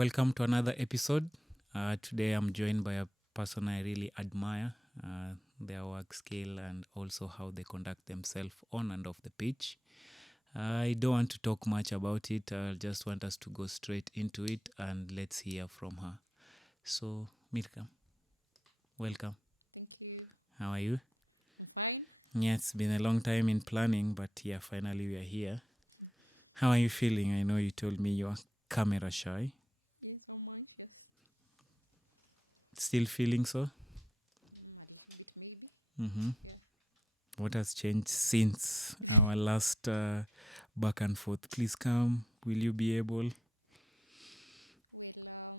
Welcome to another episode. Today I'm joined by a person I really admire, their work skill and also how they conduct themselves on and off the pitch. I don't want to talk much about it. I just want us to go straight into it and let's hear from her. So, Mirka, welcome. Thank you. How are you? I'm fine. Yeah, it's been a long time in planning, but yeah, finally we are here. How are you feeling? I know you told me you are camera shy. Yes, I'm anxious. Still feeling so? A little bit, maybe. Mm-hmm. Yeah. What has changed since our last back and forth? Please come. Will you be able? Well,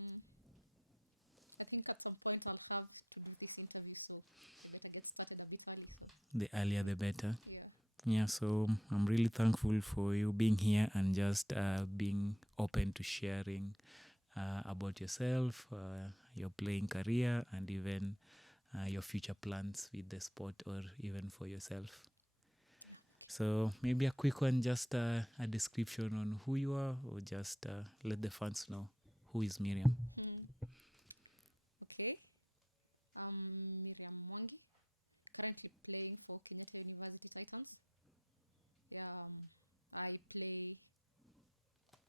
I think at some point I'll have to do this interview, so I better get started a bit early. So The earlier the better. yeah. Yeah, so I'm really thankful for you being here and just being open to sharing about yourself, your playing career, and even your future plans with the sport or even for yourself. Yeah, okay. So maybe a quick one, just a description on who you are, or just let the fans know who is Miriam. Okay. I'm MIRRIAM MWANGI, currently playing for Kenyatta University Titans. Yeah, I play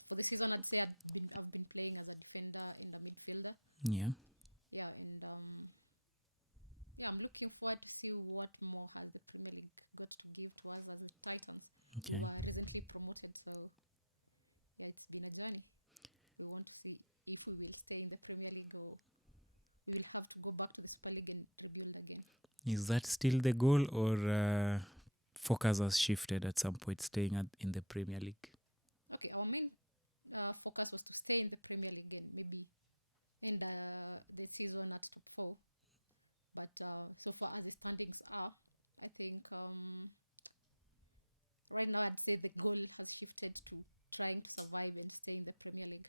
for the season. I'd say I've been playing as a defender and a midfielder. Yeah. Yeah, and I'm looking forward to see what more has the Premier League got to give to us as the Titans, Okay. who were recently promoted. So yeah, it's been a journey. We want to see if we will stay in the Premier League or we will have to go back to the Super League and rebuild again. Is that still the goal, or focus has shifted at some point, staying in the Premier League? Okay, our main focus was to stay in the Premier League and maybe end the season at top 4. But so far as the standings are, I think right now I'd say the goal has shifted to trying to survive and stay in the Premier League.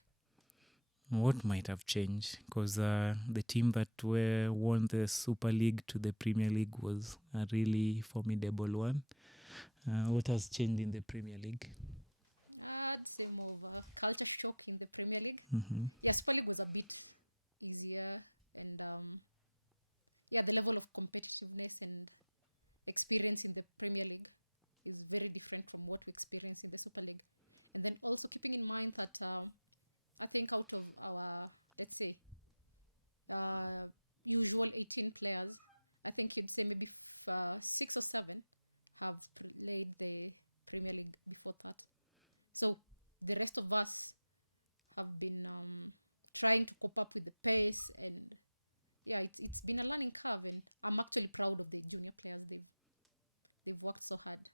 What might have changed? Because the team that won the Super League to the Premier League was a really formidable one. What has changed in the Premier League? I'd say more of a culture shock in the Premier League. Mm-hmm. Yeah, Super League was a bit easier, and the level of competitiveness and experience in the Premier League is very different from what we experience in the Super League. And then also keeping in mind that I think out of our, let's say, usual 18 players, I think you'd say maybe 6 or 7 have played the Premier League before that. So the rest of us have been trying to cope up with the pace, and yeah, it's been a learning curve, and I'm actually proud of the junior players. They've worked so hard.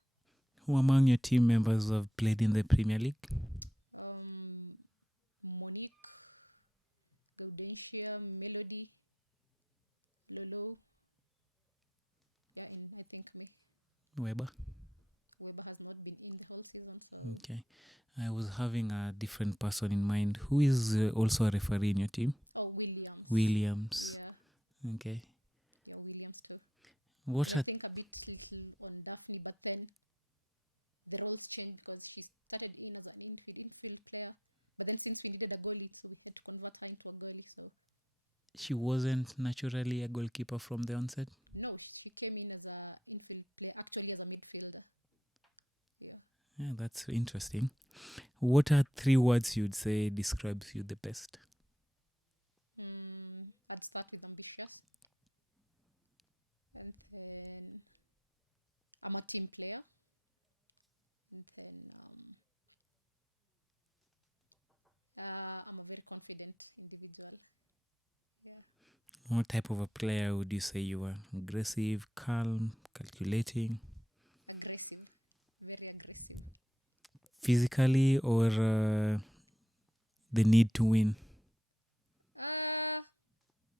Who among your team members have played in the Premier League? Monique, Gaudentia, Melody, Lolo. Yeah, and I think me. Weber has not been in the whole season, so... Okay. I was having a different person in mind. Who is also a referee in your team? Oh, Williams. Yeah. Okay. Yeah, Williams too. What I think a bit little on Daphne, but then the roles changed because she started in as an infield player. But then since we needed a goalie, so we had to convert her into a goalie. So she wasn't naturally a goalkeeper from the onset? No, she came in as an infield player, actually as a midfielder. Yeah. Yeah, that's interesting. What are 3 words you'd say describes you the best? I'd start with ambitious. And then I'm a team player. And then I'm a very confident individual. Yeah. What type of a player would you say you are? Aggressive, calm, calculating? Aggressive. Very aggressive. Physically, or the need to win?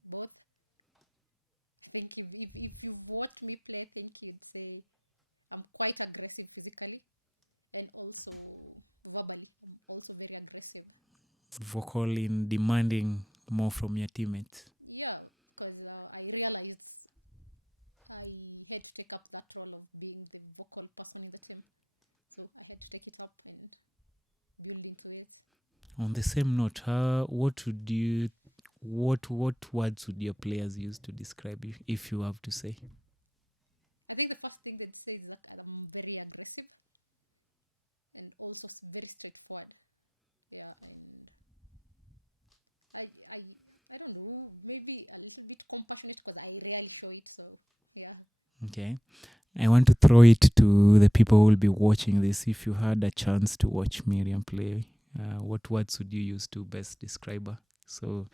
Both. I think if you've watched me play, I think you'd say I'm quite aggressive physically and also verbally. I'm also very aggressive. Vocal in demanding more from your teammates? Yeah, because I realized I had to take up that role of being the vocal person in the team. So I had to take it up and build into it. On the same note, what words would your players use to describe you, if you have to say? I think the first thing they'd say is like I'm very aggressive and also very straightforward. Yeah, and I I I don't know, maybe a little bit compassionate because I rarely show it. So yeah. Okay. I want to throw it to the people who will be watching this. If you had a chance to watch Miriam play, what words would you use to best describe her? So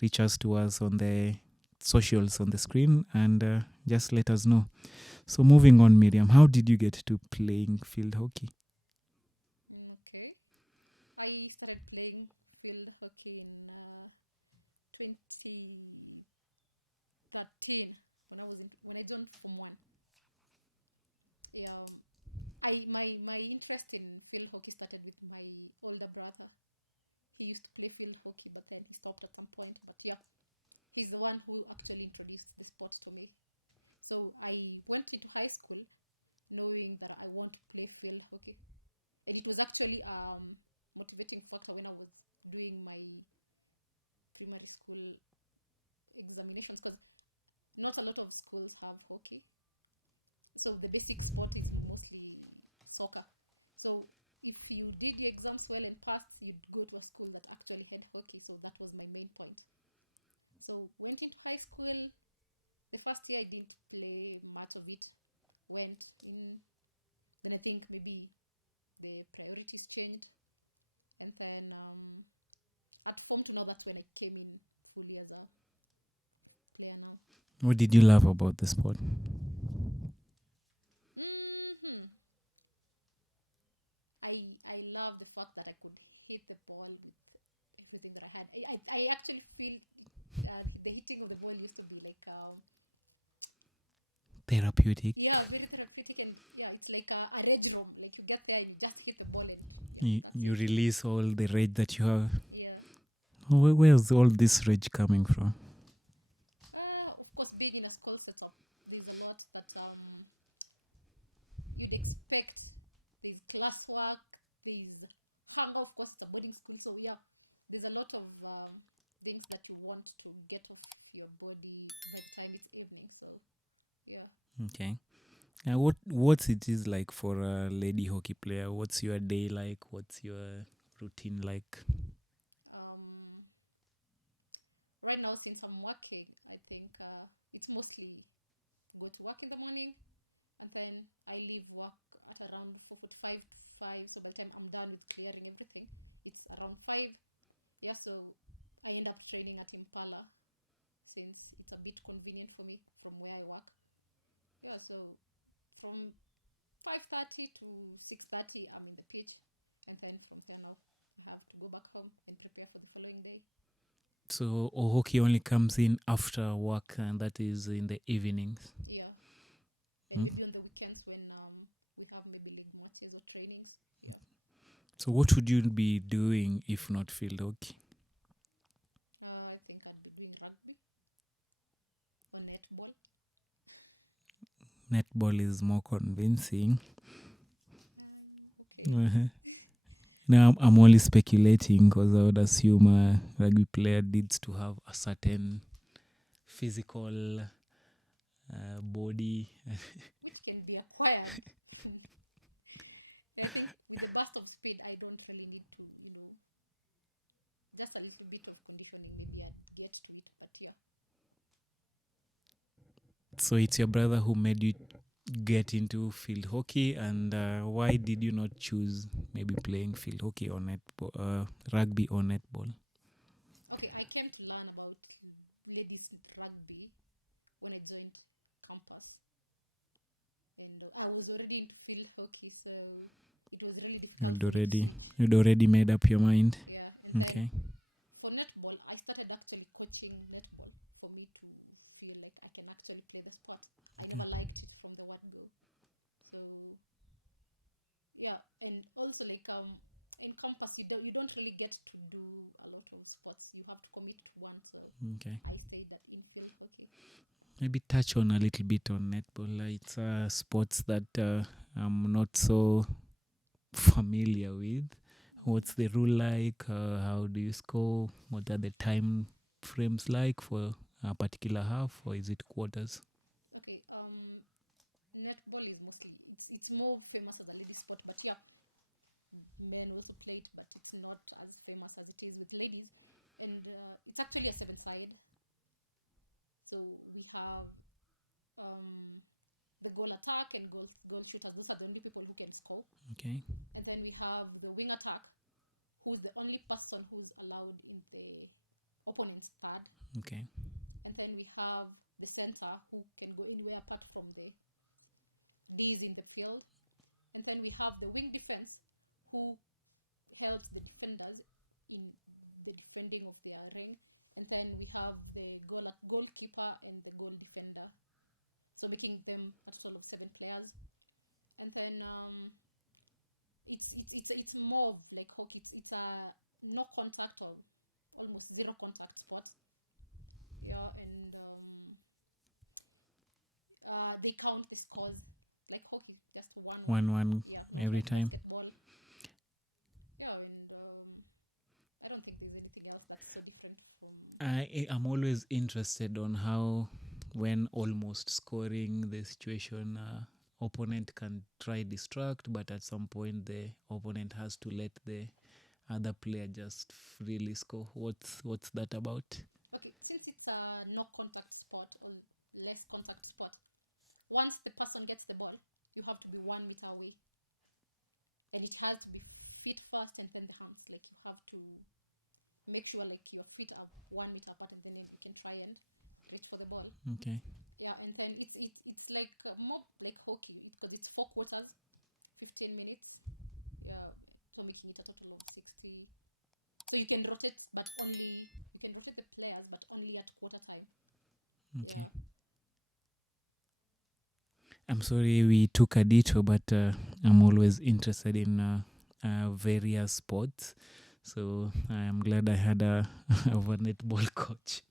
reach us to us on the socials on the screen and just let us know. So moving on, Miriam, how did you get to playing field hockey? Okay. I started playing field hockey in 2013 when I joined Form 1. Yeah, my interest in field hockey started with my older brother. He used to play field hockey, but then he stopped at some point. But yeah, he's the one who actually introduced the sport to me. So I went into high school knowing that I want to play field hockey, and it was actually motivating factor when I was doing my primary school examinations, because not a lot of schools have hockey. So the basic sport is mostly soccer. So if you did your exams well and passed, you'd go to a school that actually had hockey. So that was my main point. So went into high school. The first year I didn't play much of it. Went in. Then I think maybe the priorities changed. And then at Form 2 now, that's when I came in fully as a player now. What did you love about the sport? I love the fact that I could hit the ball with everything that I had. I actually feel the hitting of the ball used to be like Therapeutic. yeah, very therapeutic, and yeah, it's like a rage room. Like you get there and you just hit the ball and yeah, that's You it. release all the rage that you have. Yeah. Where's all this rage coming from? Of course, being in a school setup, there's a lot that you'd expect. There's classwork, there's hunger. Of course, it's a boarding school, so yeah, there's a lot of things that you want to get off your body by the time it's evening. So yeah. Okay. What's it is like for a lady hockey player? What's your day like? What's your routine like? Right now, since I'm working, I think it's mostly go to work in the morning, and then I leave work at around 4:45 to 5. So by the time I'm done with clearing everything, it's around 5. Yeah, so I end up training at Impala since it's a bit convenient for me from where I work. Yeah, so from 5:30 to 6:30, I'm in the pitch, and then from there now, I have to go back home and prepare for the following day. So hockey only comes in after work, and that is in the evenings. Yeah, and maybe on the weekends when we have maybe league matches or trainings. Yeah. So what would you be doing if not field hockey? I think I'd be doing rugby or netball. Netball is more convincing. Okay. Now I'm only speculating because I would assume a rugby player needs to have a certain physical body. Which can be acquired. I think with the burst of speed, I don't really need to, just a little bit of conditioning. Maybe I'd get to it, but yeah. So it's your brother who made you get into field hockey, and why did you not choose maybe playing field hockey or netball, rugby or netball? Okay, I came to learn about ladies rugby when I joined campus, and I was already into field hockey, so it was really difficult for me to switch. You'd already made up your mind. Yeah, and then for netball, I started actually coaching netball for me to feel like I can actually play the sport. I never liked it from the word go. So yeah, and also like in campus you don't really get to do a lot of sports. You have to commit to one. So I stayed at infield hockey. Maybe touch on a little bit on netball. It's sports that I'm not so familiar with. What's the rule like? How do you score? What are the time frames like for a particular half, or is it quarters? Okay. Netball is mostly it's more famous as a lady sport, but yeah, men also play it, but it's not as famous as it is with ladies. And it's actually a seven side. So we have the goal attack and goal shooters. Those are the only people who can score. Okay. And then we have the wing attack, who's the only person who's allowed in the opponent's third. Okay. And then we have the center, who can go anywhere apart from the D's in the field. And then we have the wing defense, who helps the defenders in the defending of their ring. And then we have the goalkeeper and the goal defender, so making them a total of 7 players. And then it's more of like hockey. It's a no contact or almost zero contact sport. Yeah. And they count the scores like hockey, just 1-1. 1-1. Yeah, not every like time. basketball. Yeah. And I don't think there's anything else that's so different from. I'm always interested on how, when almost scoring the situation, opponent can try distract, but at some point the opponent has to let the other player just freely score. What's that about? Okay, since it's a no contact sport or less contact sport, once the person gets the ball, you have to be 1 meter away. And it has to be feet first and then the hands. Like, you have to make sure like your feet are 1 meter apart, and then you can try and reach for the ball. Okay. Yeah. And then it's like more like hockey, because it's 4 quarters, 15 minutes. Yeah. So making it a total of 60. So you can rotate, but only you can rotate the players, but only at quarter time. Okay. Yeah. I'm sorry we took a detour, but I'm always interested in various sports. So I'm glad I had a netball coach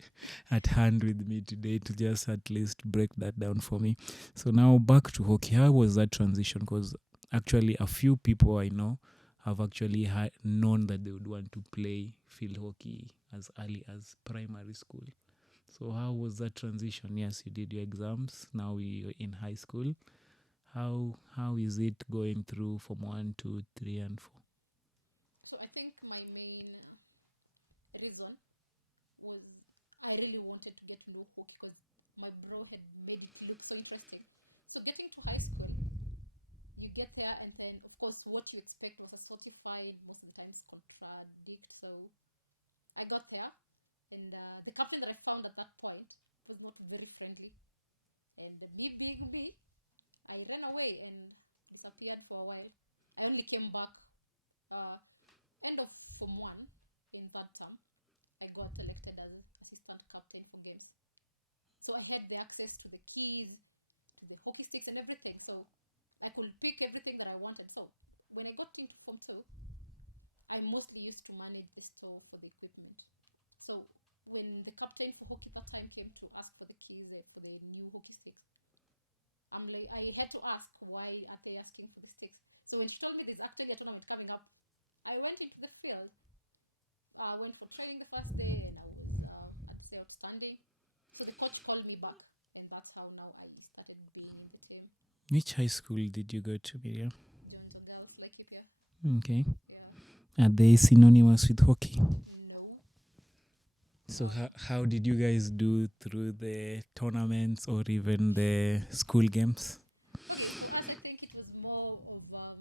at hand with me today to just at least break that down for me. So now back to hockey. How was that transition? Because actually a few people I know have actually known that they would want to play field hockey as early as primary school. So how was that transition? Yes, you did your exams. Now you're in high school. How is it going through from 1, 2, 3, and 4? So I think my main reason was I really wanted to get to know hockey, because my bro had made it look so interesting. So getting to high school, you get there, and then of course what you expect was a certified, most of the times contradict. So I got there, and the captain that I found at that point was not very friendly. And me being me, I ran away and disappeared for a while. I only came back end of Form 1 in that term. I got elected as assistant captain for games. So I had the access to the keys, to the hockey sticks and everything. So I could pick everything that I wanted. So when I got into Form 2, I mostly used to manage the store for the equipment. So when the captain for hockey that time came to ask for the keys for the new hockey sticks, I'm like, I had to ask, why are they asking for the sticks? So when she told me there's actually a tournament coming up, I went into the field. I went for training the first day, and I was, I'd say, outstanding. So the coach called me back, and that's how now I started being in the team. Which high school did you go to, Miriam? John's Girls, like Laikipia. Okay. Yeah. Are they synonymous with hockey? No. So how did you guys do through the tournaments or even the school games? Okay, for us, I think it was more of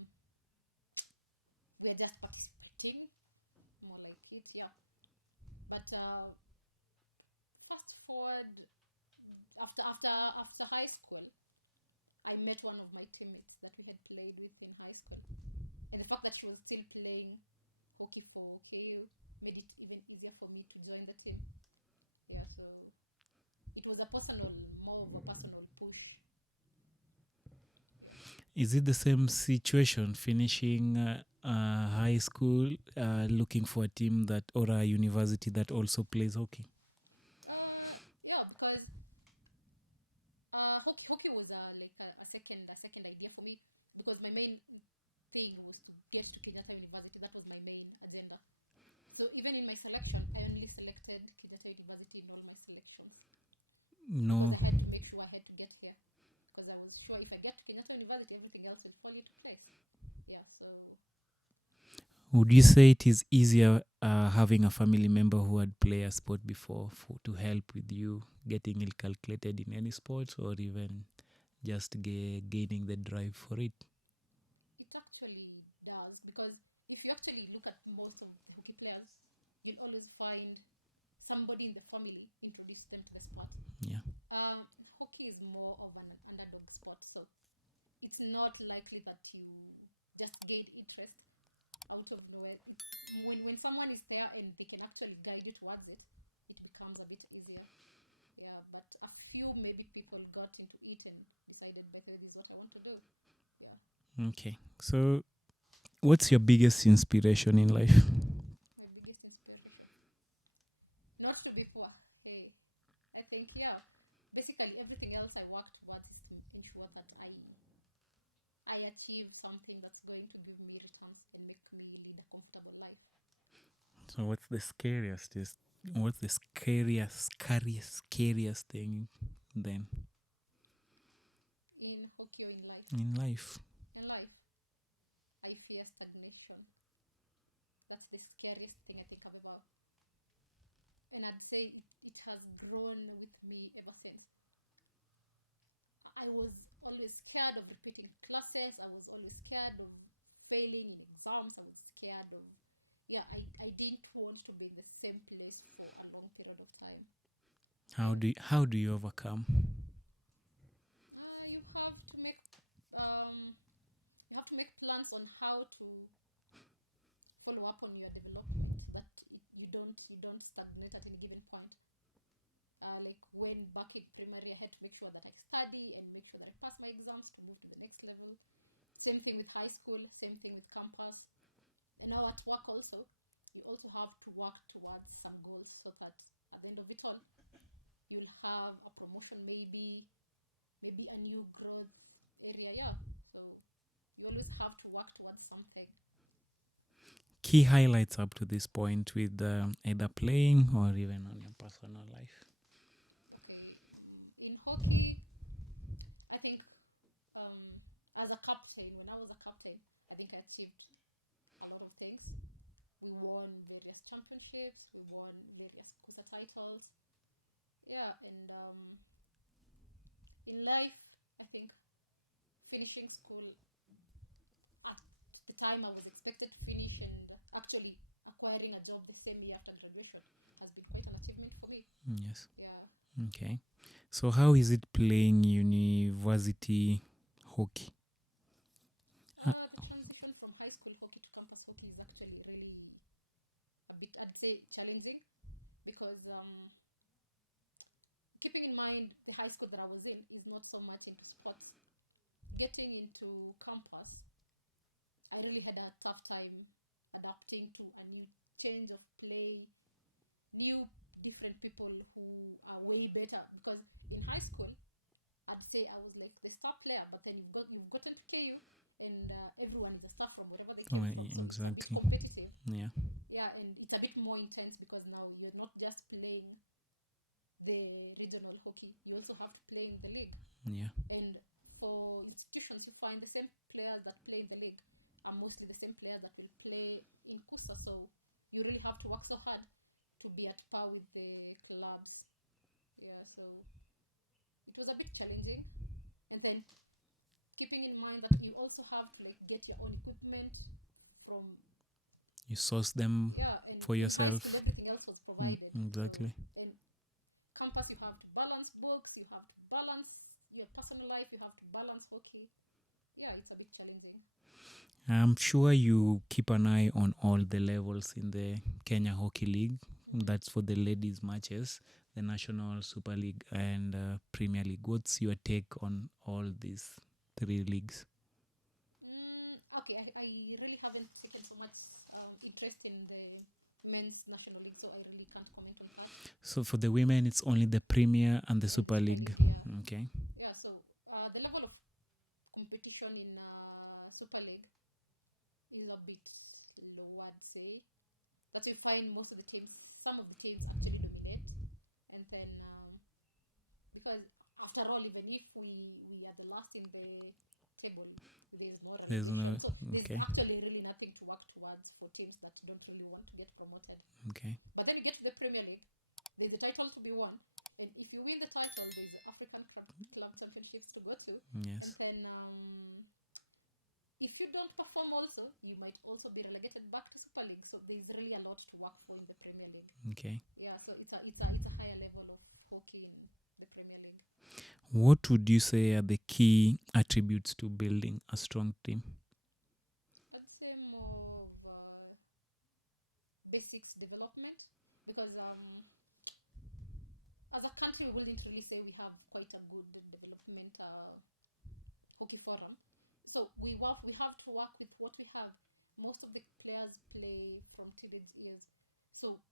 we're just participating, more like it, yeah. But fast forward, after high school, I met one of my teammates that we had played with in high school, and the fact that she was still playing hockey for KU made it even easier for me to join the team. Yeah, so it was more of a personal push. Yeah. Is it the same situation, finishing high school, looking for a team that or a university that also plays hockey? Yeah, because hockey was like a second idea for me, because my main thing was to get to Kenyatta University. That was my main agenda. So even in my selection, I only selected Kenyatta University in all my selections because No. I had to make sure I had to get here, because I was sure if I get to Kenyatta University, everything else will fall into place. Yeah, so Would you say it is easier having a family member who had played a sport before to help with you getting calculated in any sports, or even just gaining the drive for it? it actually does, because if you actually look at most of the hockey players, you'll always find somebody in the family introduce them to the sport. Yeah. Hockey is more of an underdog sport, so it's not likely that you just gain interest out of nowhere. When someone is there and they can actually guide you towards it, it becomes a bit easier. Yeah, but a few maybe people got into it and decided, by the way, this is what I want to do. Yeah. Okay. So, what's your biggest inspiration in life? My biggest inspiration, not to be poor. Hey, I think, yeah, basically everything else I work towards is to ensure that I achieve something that's going to give me returns and make me lead a comfortable life. So, what's the scariest? What's the scariest thing then In hockey or in life? in life? In life, I fear stagnation. That's the scariest thing I think I've ever. And I'd say it has grown with me ever since. I was always scared of repeating classes. I was always scared of failing in exams. I was scared of, yeah, I didn't want to be in the same place for a long period of time. How do you overcome? You have to make plans on how to follow up on your development so that you don't stagnate at any given point. Like when back in primary, I had to make sure that I study and make sure that I pass my exams to move to the next level. Same thing with high school, same thing with campus. And now at work also, you also have to work towards some goals so that at the end of it all, you'll have a promotion, maybe a new growth area. Yeah. So you always have to work towards something. Key highlights up to this point with either playing or even on your personal life. Okay. In hockey, I think as a captain, when I was a captain, I think I achieved a lot of things. We won various championships. We won various Kusa titles. Yeah, and in life, I think finishing school at the time I was expected to finish and actually acquiring a job the same year after graduation has been quite an achievement for me. Yes. Yeah. Okay. So how is it playing university hockey? The transition from high school hockey to campus hockey is actually really a bit, I'd say, challenging, because keeping in mind the high school that I was in is not so much into sports. Getting into campus, I really had a tough time adapting to a new change of play, new different people who are way better, because in high school I'd say I was like the star player, but then you've gotten to KU and everyone is a star from wherever they came from, so it's a bit competitive. Yeah, and it's a bit more intense because now you're not just playing the regional hockey, you also have to play in the league. And for institutions, you find the same players that play in the league are mostly the same players that will play in Kusa, so you really have to work so hard to be at par with the clubs. Yeah, so it was a bit challenging. And then keeping in mind that you also have to like get your own equipment from, you source them, and for in yourself. high school everything else was provided. Exactly. So, and campus, you have to balance books, you have to balance your personal life, you have to balance hockey. Yeah, it's a bit challenging. I'm sure you keep an eye on all the levels in the Kenya Hockey League. That's for the ladies matches, the National Super League and Premier League. What's your take on all these three leagues? Okay, I really haven't taken so much interest in the men's national league, so I really can't comment on that. So for the women, it's only the Premier and the Super League. Yeah. Okay. Yeah, so the level of competition in Super League is a bit low, I'd say. That you find most of the teams, some of the teams actually dominate. And then, because after all, even if we are the last in the table, there's no There's relegation. no. So there's Okay. actually really nothing to work towards for teams that don't really want to get promoted. Okay. But then you get to the Premier League, there's a title to be won. And if you win the title, there's African club championships to go to. Yes. And then if you don't perform also, you might also be relegated back to Super League. So there's really a lot to work for in the Premier League. Okay. Yeah, so it's a higher level of hockey in the Premier League. What would you say are the key attributes to building a strong team? I'd say more of basics development, because as a country we wouldn't really say we have quite a good development hockey forum. So we have to work with what we have. Most of the players play from teenage years. So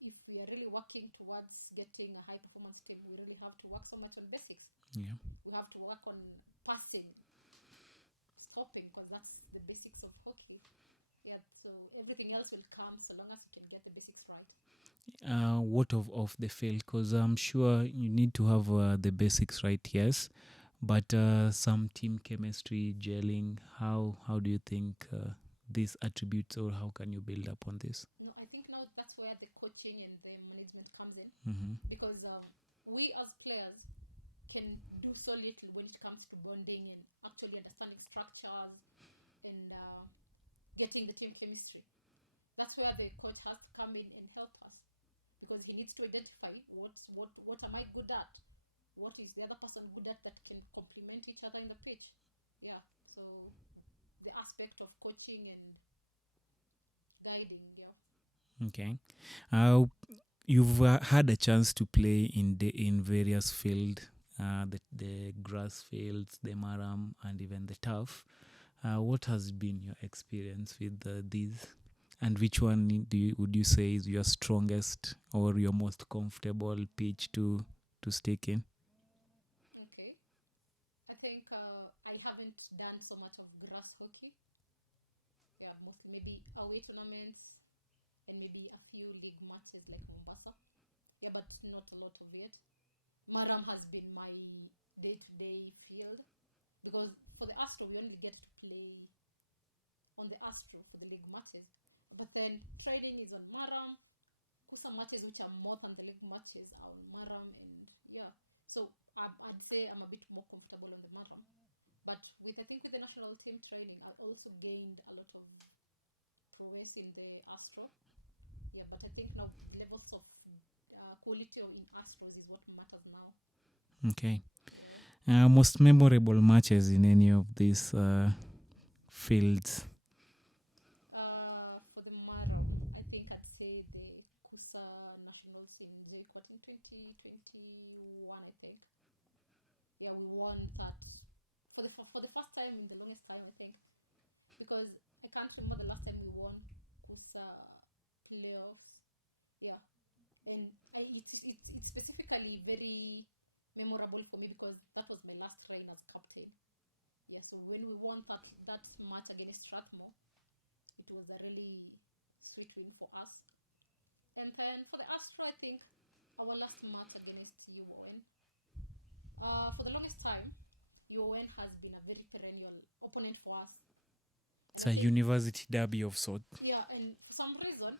if we are really working towards getting a high performance team, we really have to work so much on basics. Yeah. We have to work on passing, stopping, because that's the basics of hockey. Yeah, so everything else will come so long as you can get the basics right. What of off the field? Because I'm sure you need to have the basics right, yes. But some team chemistry, gelling, how do you think these attributes, or how can you build up on this? No, I think now that's where the coaching and the management comes in, Mm-hmm. because we as players can do so little when it comes to bonding and actually understanding structures and getting the team chemistry. That's where the coach has to come in and help us, because he needs to identify what am I good at, what is the other person good at, that can complement each other in the pitch. Yeah, so the aspect of coaching and guiding. Yeah. Okay. You've had a chance to play in various fields, the grass fields, the MIRRIAM, and even the turf. What has been your experience with these? And which one would you say is your strongest or your most comfortable pitch to stick in? Okay, I think I haven't done so much of grass hockey. Yeah, mostly maybe away tournaments and maybe a few league matches like Mombasa. Yeah, but not a lot of it. Maram has been my day-to-day field, because for the Astro we only get to play on the Astro for the league matches, but then training is on Maram. Kusa matches which are more than the league matches are on Maram, and yeah, so I'd say I'm a bit more comfortable on the Maram. But I think with the national team training, I also gained a lot of prowess in the Astro. Yeah, but I think now the levels of quality in Astros is what matters now. Okay. Yeah. Most memorable matches in any of these fields? For the Maram, I think I'd say the Kusa Nationals in JKUAT in 2021, I think. Yeah, we won that for the first time in the longest time, I think, because I can't remember the last time we won Kusa playoffs. Yeah, and it's specifically very memorable for me because that was my last reign as captain. Yeah, so when we won that match against Strathmore, it was a really sweet win for us. And then for the Astro, I think our last match against UON. For the longest time, UON has been a very perennial opponent for us. And It's a university derby of sorts. Yeah, and for some reason,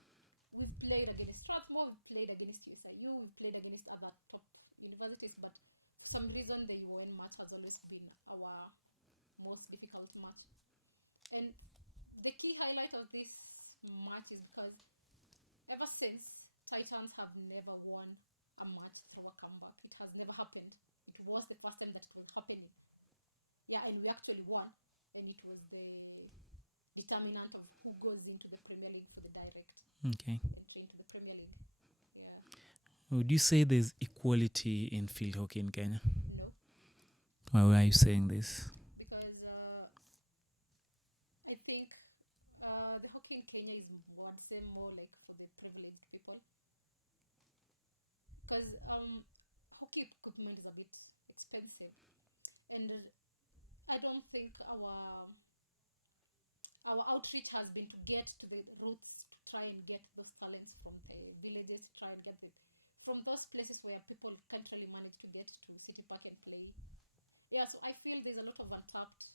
we've played against Strathmore, we've played against USIU, we've played against other top universities, but for some reason, the UON match has always been our most difficult match. And the key highlight of this match is because ever since, Titans have never won a match through a comeback. It has never happened. It was the first time that it was happening. Yeah, and we actually won, and it was the determinant of who goes into the Premier League for the direct entry into the Premier League. Yeah. Would you say there's equality in field hockey in Kenya? No. Why are you saying this? Because I think the hockey in Kenya is, I'd say, more like for the privileged people. Because hockey equipment is a bit expensive, and I don't think our our outreach has been to get to the roots, to try and get those talents from the villages, to try and get them from those places where people can't really manage to get to City Park and play. Yeah, so I feel there's a lot of untapped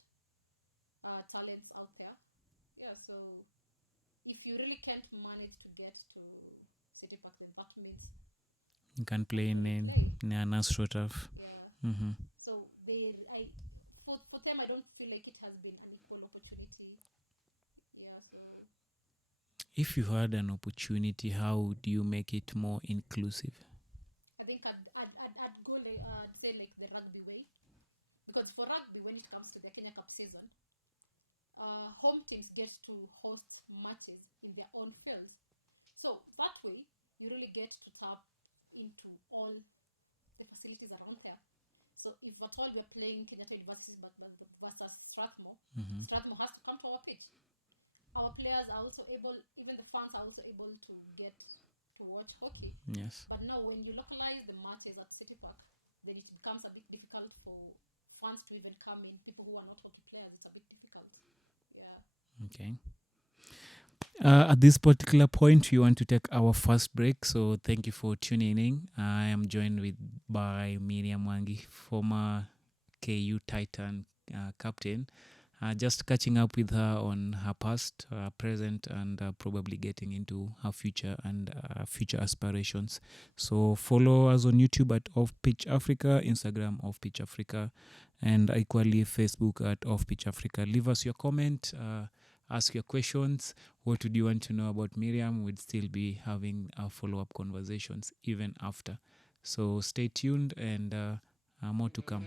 talents out there. Yeah, so if you really can't manage to get to City Park, then that means You can you play can't in, really play. an Astro turf. Yeah. Mm-hmm. So for them, I don't feel like it has been an equal opportunity. Yeah, so If you had an opportunity, how would you make it more inclusive? I think I'd go like I'd say like the rugby way, because for rugby, when it comes to the Kenya Cup season, home teams get to host matches in their own fields. So that way, you really get to tap into all the facilities around there. So if at all we're playing Kenyatta University versus Strathmore, Strathmore has to come to our pitch. Our players are also able, even the fans are also able to get to watch hockey. Yes. But now when you localize the matches at City Park, then it becomes a bit difficult for fans to even come in. People who are not hockey players, it's a bit difficult. Yeah. Okay. At this particular point, we want to take our first break. So thank you for tuning in. I am joined by MIRRIAM MWANGI, former KU Titan captain. Just catching up with her on her past, present, and probably getting into her future and future aspirations. So follow us on YouTube at Off Pitch Africa, Instagram Off Pitch Africa, and equally Facebook at Off Pitch Africa. Leave us your comment. Ask your questions. What would you want to know about MIRRIAM? We'd still be having follow-up conversations even after. So stay tuned and more to come.